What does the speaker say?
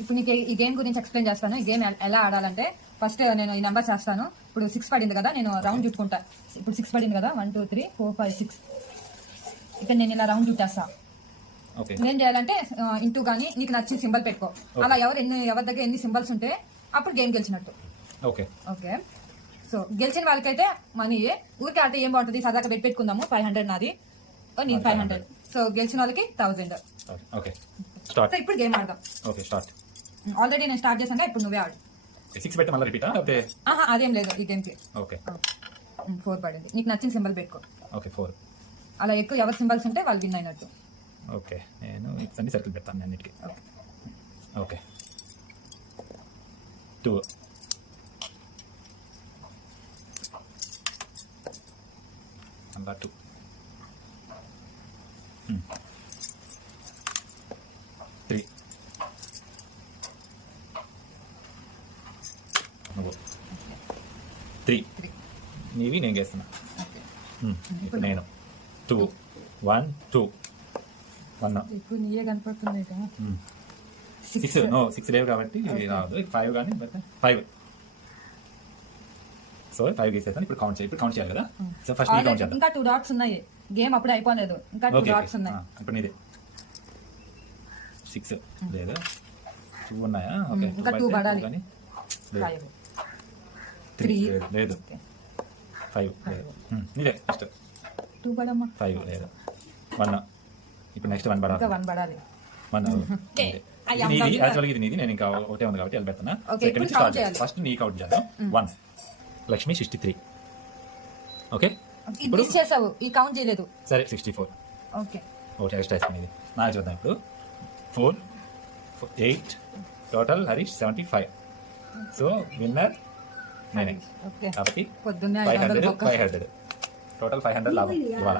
ఇప్పుడు నీకు ఈ గేమ్ గురించి ఎక్స్ప్లెయిన్ చేస్తాను. ఈ గేమ్ ఎలా ఆడాలంటే ఫస్ట్ నేను ఈ నెంబర్ చేస్తాను. ఇప్పుడు 6 పడింది కదా, నేను రౌండ్ చుట్టుకుంటా. ఇప్పుడు 6 పడింది కదా, 1 2 3 4 5 6. ఇక్కడ నేను ఇలా రౌండ్ చుట్టేస్తా. ఏం చేయాలంటే ఇంటూ కానీ నీకు నచ్చిన సింబల్ పెట్టుకో. అలా ఎవరి దగ్గర ఎన్ని సింబల్స్ ఉంటే అప్పుడు గేమ్ గెలిచినట్టు. ఓకే. సో గెలిచిన వాళ్ళకైతే మనీ. ఊరికే ఆడితే ఏం బాగుంటుంది, సరదాగా పెట్టుకుందాము. 500 నాది, నేను 500. సో గెలిచిన వాళ్ళకి 1000. సో ఇప్పుడు గేమ్ ఆడదాం. ఆల్రెడీ నేను స్టార్ట్ చేశాను, ఇప్పుడు నువ్వే ఆడు. 6 పెట్టి మళ్ళీ రిపీట్? అదేం లేదు ఈ గేమ్కి. 4 పడింది, నీకు నచ్చిన సింబల్ పెట్టుకో. 4. అలా ఎక్కువ ఎవరి సింబల్స్ ఉంటే వాళ్ళు విన్ అయినట్టు. నేను X అని సర్కిల్ పెడతాను అన్నిటికీ. 2 నెంబర్ 2. 3 నువ్వు 3 నీవి నేను చేస్తున్నా. ఇప్పుడు నేను 2 1 2 1. ఇప్పుడు నీయే కనపడుతుంది. 6 లేవు కాబట్టి రాదు. 5 కానీ 5. సో 5 గీసేస్తాను. ఇప్పుడు కౌంట్ చేయాలి కదా. సో ఫస్ట్ నీ కౌంట్ చేద్దాం. ఇంకా 2 డాట్స్ ఉన్నాయి, గేమ్ అప్పుడే అయిపోలేదు. ఇంకా 2 డాట్స్ ఉన్నాయి. ఇప్పుడు నీదే 6 లేదు, 2 ఉన్నాయా? ఇంకా 2 పడాలి. 3 లేదు, 5 లేదు. నీదే ఫస్ట్ 2 పడమ్మా. 5 లేదు, 1. ఇప్పుడు నెక్స్ట్ 1 పడాలి. 1 పడాలి. 1 నీది. యాక్చువల్గా ఇది నీది, నేను ఇంకా ఒకటే ఉంది కాబట్టి వెళ్ళి పెడతాను. ఫస్ట్ నీ కౌంట్ చేద్దాం. 1 లక్ష్మి 63. ఇప్పుడు చేసావు, ఈ కౌంట్ చేయలేదు. సరే 64. ఒకటి ఎక్స్ట్రా వేసుకునేది నాకు చూద్దాం. ఇప్పుడు 4 8 టోటల్ హరీష్ 75. సో విన్నర్ నేనే కాబట్టి 500 టోటల్ 500 లాభం ఇవాళ.